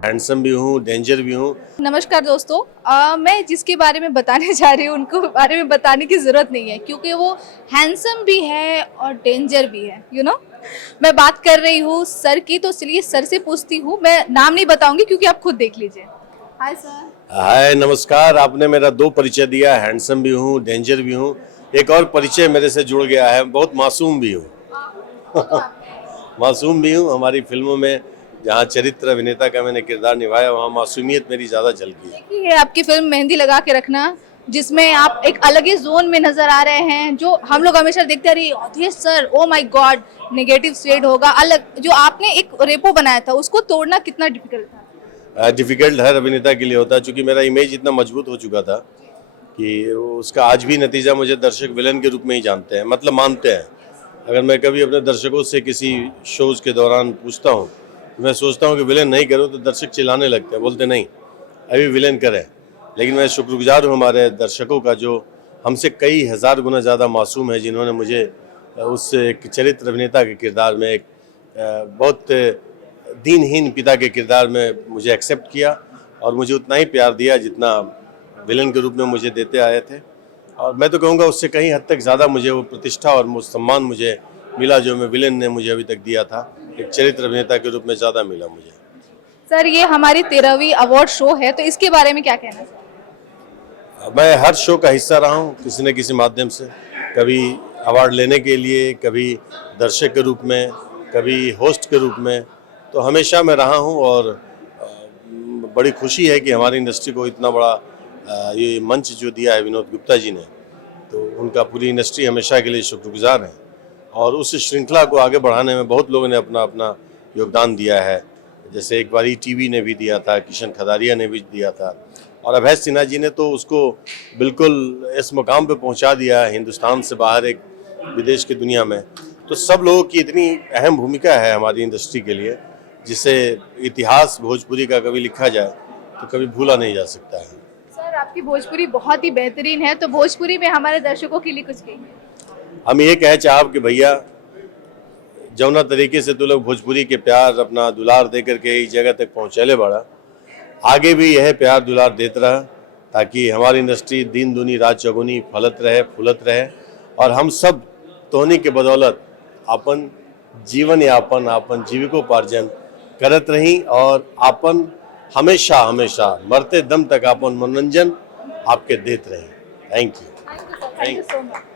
Handsome भी हूँ, danger भी हूँ। नमस्कार दोस्तों, मैं जिसके बारे में बताने जा रही हूँ उनको बारे में बताने की ज़रूरत नहीं है क्योंकि वो हैंडसम भी है और डेंजर भी है मैं बात कर रही हूँ सर की, तो चलिए सर से पूछती हूँ। मैं नाम नहीं बताऊंगी क्योंकि आप खुद देख लीजिए। Hi sir. हाय, नमस्कार। आपने मेरा 2 परिचय दिया, हैंडसम भी हूँ, डेंजर भी हूँ। एक और परिचय मेरे से जुड़ गया है, बहुत मासूम भी हूँ। मासूम भी हूँ। हमारी फिल्मों में जहाँ चरित्र अभिनेता का मैंने किरदार निभाया, वहाँ मासूमियत मेरी ज़्यादा झलकी है। देखी है आपकी फिल्म मेहंदी लगा के रखना, जिसमें आप एक अलग ही जोन में नजर आ रहे हैं, जो हम लोग हमेशा देखते रहे Avdhesh sir, oh my God, negative shade होगा अलग। जो आपने एक रेपो बनाया था उसको तोड़ना कितना डिफिकल्ट था? डिफिकल्ट हर अभिनेता के लिए होता है, क्योंकि मेरा इमेज इतना मजबूत हो चुका था कि उसका आज भी नतीजा मुझे दर्शक विलन के रूप में ही जानते हैं, मतलब मानते हैं। अगर मैं कभी अपने दर्शकों से किसी शोज़ के दौरान पूछता हूँ, मैं सोचता हूँ कि विलन नहीं करूँ, तो दर्शक चिल्लाने लगते हैं, बोलते नहीं अभी विलन करें। लेकिन मैं शुक्रगुजार हूँ हमारे दर्शकों का, जो हमसे कई हज़ार गुना ज़्यादा मासूम है, जिन्होंने मुझे उस एक चरित्र अभिनेता के किरदार में, एक बहुत दीनहीन पिता के किरदार में मुझे एक्सेप्ट किया और मुझे उतना ही प्यार दिया जितना विलन के रूप में मुझे देते आए थे। और मैं तो कहूँगा उससे कहीं हद तक ज़्यादा मुझे वो प्रतिष्ठा और सम्मान मुझे मिला जो मैं विलन ने मुझे अभी तक दिया था, एक चरित्र अभिनेता के रूप में ज़्यादा मिला मुझे। सर, ये हमारी 13वीं अवार्ड शो है, तो इसके बारे में क्या कहना है? मैं हर शो का हिस्सा रहा हूँ किसी न किसी माध्यम से, कभी अवार्ड लेने के लिए, कभी दर्शक के रूप में, कभी होस्ट के रूप में, तो हमेशा मैं रहा हूँ। और बड़ी खुशी है कि हमारी इंडस्ट्री को इतना बड़ा ये मंच जो दिया है विनोद गुप्ता जी ने, तो उनका पूरी इंडस्ट्री हमेशा के लिए शुक्रगुजार है। और उस श्रृंखला को आगे बढ़ाने में बहुत लोगों ने अपना अपना योगदान दिया है। जैसे एक बार टीवी ने भी दिया था, किशन खदारिया ने भी दिया था, और अभय सिन्हा जी ने तो उसको बिल्कुल इस मुकाम पे पहुंचा दिया हिंदुस्तान से बाहर, एक विदेश की दुनिया में। तो सब लोगों की इतनी अहम भूमिका है हमारी इंडस्ट्री के लिए, जिसे इतिहास भोजपुरी का कभी लिखा जाए तो कभी भूला नहीं जा सकता है। सर, आपकी भोजपुरी बहुत ही बेहतरीन है, तो भोजपुरी में हमारे दर्शकों के लिए कुछ कहिए। हम ये कह चाहब कि भैया, जौना तरीके से तू लोग भोजपुरी के प्यार अपना दुलार दे करके इस जगह तक पहुँचले बड़ा, आगे भी यह प्यार दुलार देते रहा, ताकि हमारी इंडस्ट्री दिन दूनी रात चौगुनी फलत रहे, फूलत रहे, और हम सब तोहनी के बदौलत अपन जीवन यापन, अपन जीविकोपार्जन करत रही, और अपन हमेशा हमेशा मरते दम तक अपन मनोरंजन आपके देते रहे। Thank you. Thank you so much.